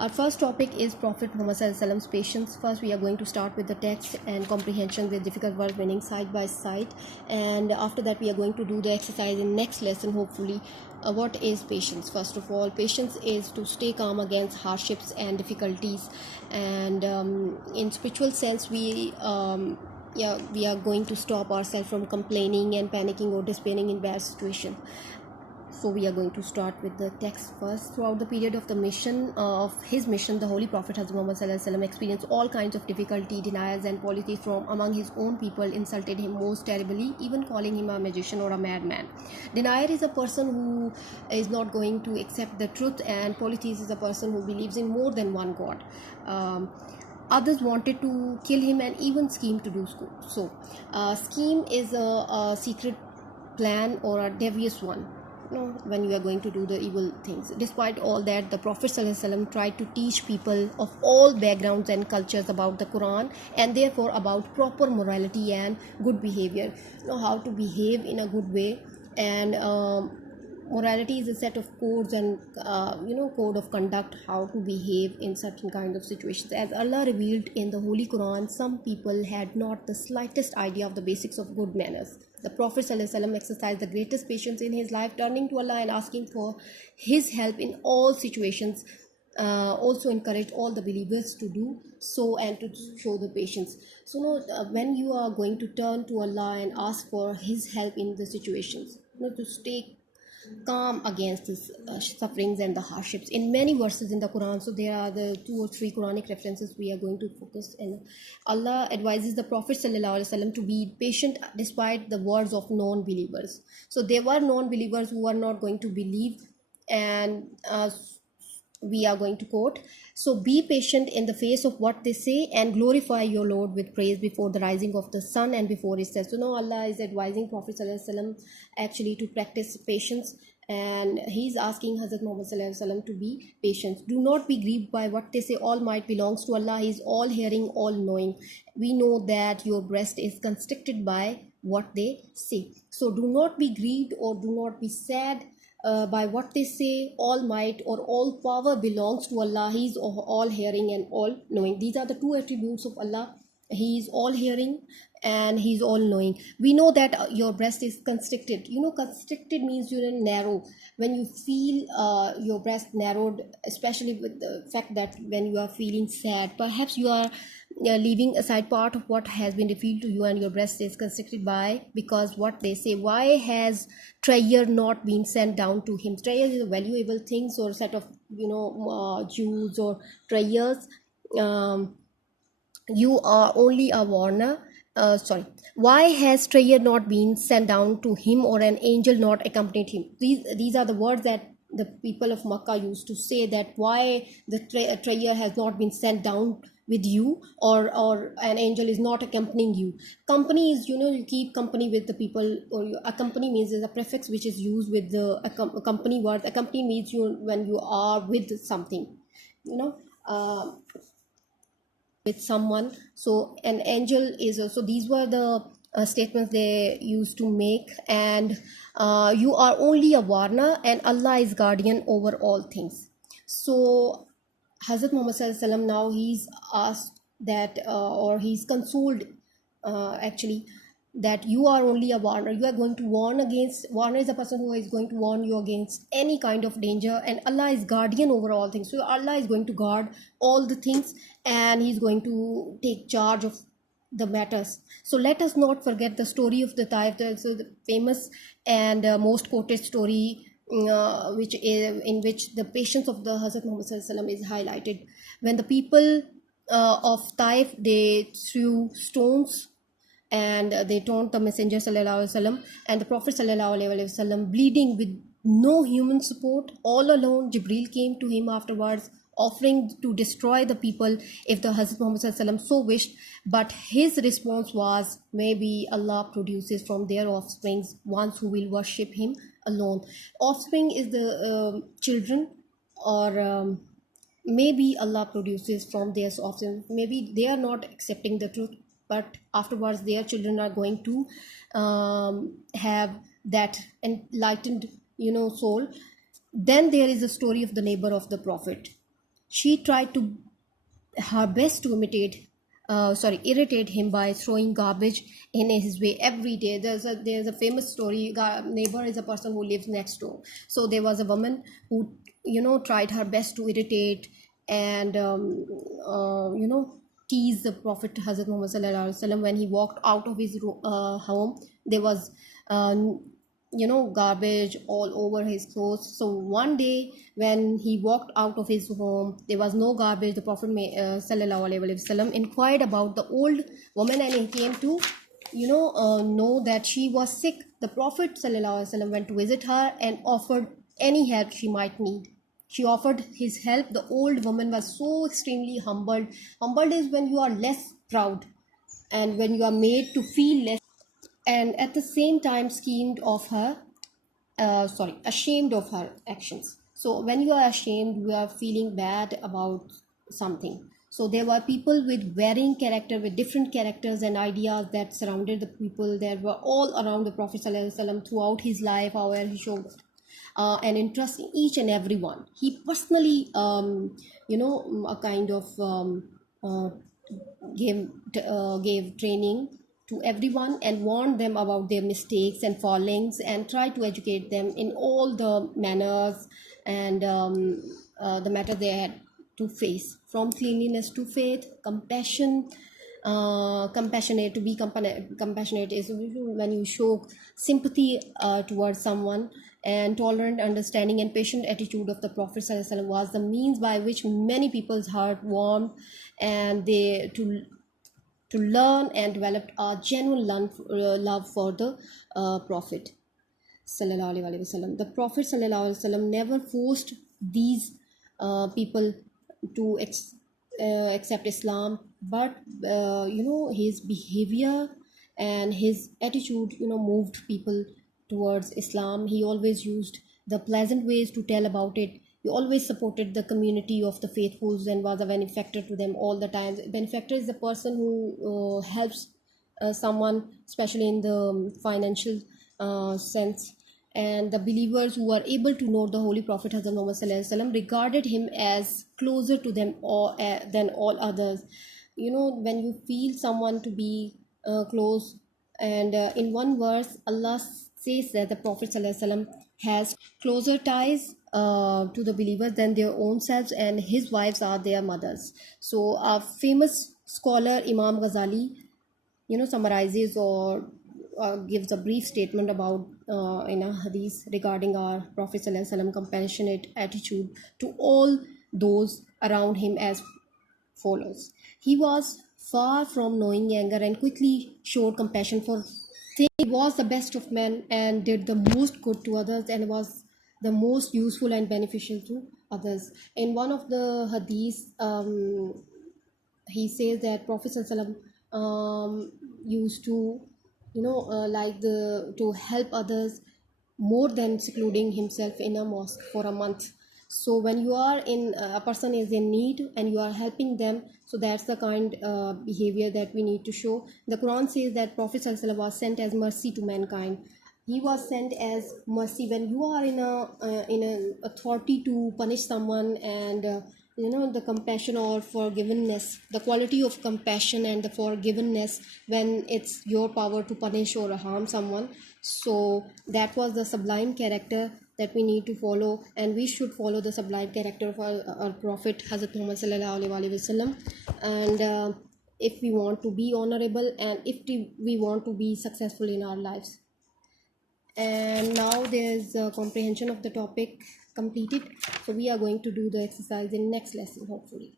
Our first topic is Prophet Muhammad Sallallahu patience. First, we are going to start with the text and comprehension with difficult word meaning side by side, and after that, we are going to do the exercise in next lesson. Hopefully, what is patience? First of all, patience is to stay calm against hardships and difficulties, and in spiritual sense, we are going to stop ourselves from complaining and panicking or despairing in bad situation. So we are going to start with the text first. Throughout the period of the mission of his mission, the Holy Prophet Hazrat Muhammad Sallallahu Alaihi Wasallam experienced all kinds of difficulty, denials, and policies from among his own people. Insulted him most terribly, even calling him a magician or a madman. Denier is a person who is not going to accept the truth, and polytheist is a person who believes in more than one god. Others wanted to kill him and even schemed to do so. Scheme is a secret plan or a devious one. When you are going to do the evil things. Despite all that, the Prophet ﷺ tried to teach people of all backgrounds and cultures about the Quran, and therefore about proper morality and good behavior. How to behave in a good way, and morality is a set of codes and code of conduct, how to behave in certain kind of situations. As Allah revealed in the Holy Quran, some people had not the slightest idea of the basics of good manners. The Prophet ﷺ exercised the greatest patience in his life, turning to Allah and asking for his help in all situations. Also encouraged all the believers to do so and to show the patience. So when you are going to turn to Allah and ask for his help in the situations, to stay calm against his sufferings and the hardships. In many verses in the Quran, so there are the 2 or 3 Quranic references we are going to focus in. Allah advises the Prophet ﷺ to be patient despite the words of non-believers. So there were non-believers who are not going to believe, and we are going to quote, so be patient in the face of what they say and glorify your Lord with praise before the rising of the sun and before it sets. So now Allah is advising Prophet ﷺ actually to practice patience, and he's asking Hazrat Muhammad ﷺ to be patient. Do not be grieved by what they say. All might belongs to Allah. He is all hearing, all knowing. We know that your breast is constricted by what they say. So do not be grieved or do not be sad by what they say. All might or all power belongs to Allah. He is all hearing and all knowing. These are the 2 attributes of Allah. He is all hearing and he is all knowing. We know that your breast is constricted. Constricted means you're narrow. When you feel your breast narrowed, especially with the fact that when you are feeling sad, perhaps you are leaving aside part of what has been revealed to you, and your breast is constricted by because what they say. Why has treasure not been sent down to him? Treasure is a valuable things or set of jewels or treasures. You are only a warner. Why has treasure not been sent down to him, or an angel not accompanied him? These are the words that the people of Makkah used to say, that why the treasure has not been sent down with you, or an angel is not accompanying you. Company is, you keep company with the people, or accompany means is a prefix which is used with the accompany word. Accompany means when you are with something, with someone. So an angel is also, these were the statements they used to make. And you are only a warner and Allah is guardian over all things. So Hazrat Muhammad Sallallahu Alaihi Wasallam, now he's asked that or he's consoled actually, that you are only a warner. You are going to warn against, warner is a person who is going to warn you against any kind of danger, and Allah is guardian over all things. So Allah is going to guard all the things, and he's going to take charge of the matters. So let us not forget the story of the Taif, so the famous and most quoted story, which is in which the patience of the Hazrat Muhammad Sallallahu Alaihi Wasallam is highlighted. When the people of Taif, they threw stones and they taunted the Messenger Sallallahu Alaihi Wasallam, and the Prophet Sallallahu Alaihi Wasallam, bleeding with no human support, all alone, Jibreel came to him afterwards, offering to destroy the people if the Hazrat Muhammad Sallallahu Alaihi Wasallam so wished. But his response was, maybe Allah produces from their offsprings ones who will worship him alone. Offspring is the children, or maybe Allah produces from their offspring. Maybe they are not accepting the truth, but afterwards their children are going to have that enlightened soul. Then there is a story of the neighbor of the Prophet. She tried to her best to irritate him by throwing garbage in his way every day. There's a famous story. Neighbor is a person who lives next door. So there was a woman who tried her best to irritate and tease the Prophet Hazrat Muhammad Sallallahu Alaihi Wasallam when he walked out of his home. There was uh, garbage all over his clothes. So one day when he walked out of his home, there was no garbage. The Prophet sallallahu alaihi wasallam inquired about the old woman, and he came to know that she was sick. The Prophet sallallahu alaihi wasallam went to visit her and offered any help she might need. She offered his help. The old woman was so extremely humbled. Humbled is when you are less proud and when you are made to feel less, and at the same time ashamed of her actions. So when you are ashamed, you are feeling bad about something. So there were people with varying character, with different characters and ideas that surrounded the people that were all around the Prophet ﷺ throughout his life, however he showed an interest in each and every one. He personally, a kind of uh, gave training to everyone and warned them about their mistakes and fallings and tried to educate them in all the manners and the matter they had to face, from cleanliness to faith, compassion. Compassionate, to be compassionate is when you show sympathy towards someone, and tolerant understanding and patient attitude of the Prophet ﷺ was the means by which many people's heart warmed and they to learn and developed a genuine love for the Prophet sallallahu alaihi wasallam. The Prophet sallallahu alaihi wasallam never forced these people to accept Islam, but his behavior and his attitude moved people towards Islam. He always used the pleasant ways to tell about it. He always supported the community of the faithfuls and was a benefactor to them all the time. Benefactor is the person who helps someone, especially in the financial sense. And the believers who were able to know the Holy Prophet Hazrat Muhammad Sallallahu Alaihi Wasallam regarded him as closer to them than all others. When you feel someone to be close, and in one verse, Allah says that the Prophet Sallallahu Alaihi Wasallam has closer ties to the believers than their own selves, and his wives are their mothers. So, a famous scholar, Imam Ghazali, summarizes or gives a brief statement about in a hadith regarding our Prophet ﷺ compassionate attitude to all those around him as follows. He was far from knowing anger and quickly showed compassion for things. He was the best of men and did the most good to others and was the most useful and beneficial to others. In one of the hadiths, he says that Prophet ﷺ used to to help others more than secluding himself in a mosque for a month. So when you are in a person is in need and you are helping them, so that's the kind behavior that we need to show. The Quran says that Prophet ﷺ was sent as mercy to mankind. He was sent as mercy. When you are in an authority to punish someone, and the compassion or forgiveness, the quality of compassion and the forgiveness when it's your power to punish or harm someone. So that was the sublime character that we need to follow, and we should follow the sublime character of our Prophet Hazrat Muhammad Sallallahu Alaihi Wasallam. And if we want to be honorable and if we want to be successful in our lives. And now there's a comprehension of the topic completed, so we are going to do the exercise in next lesson hopefully.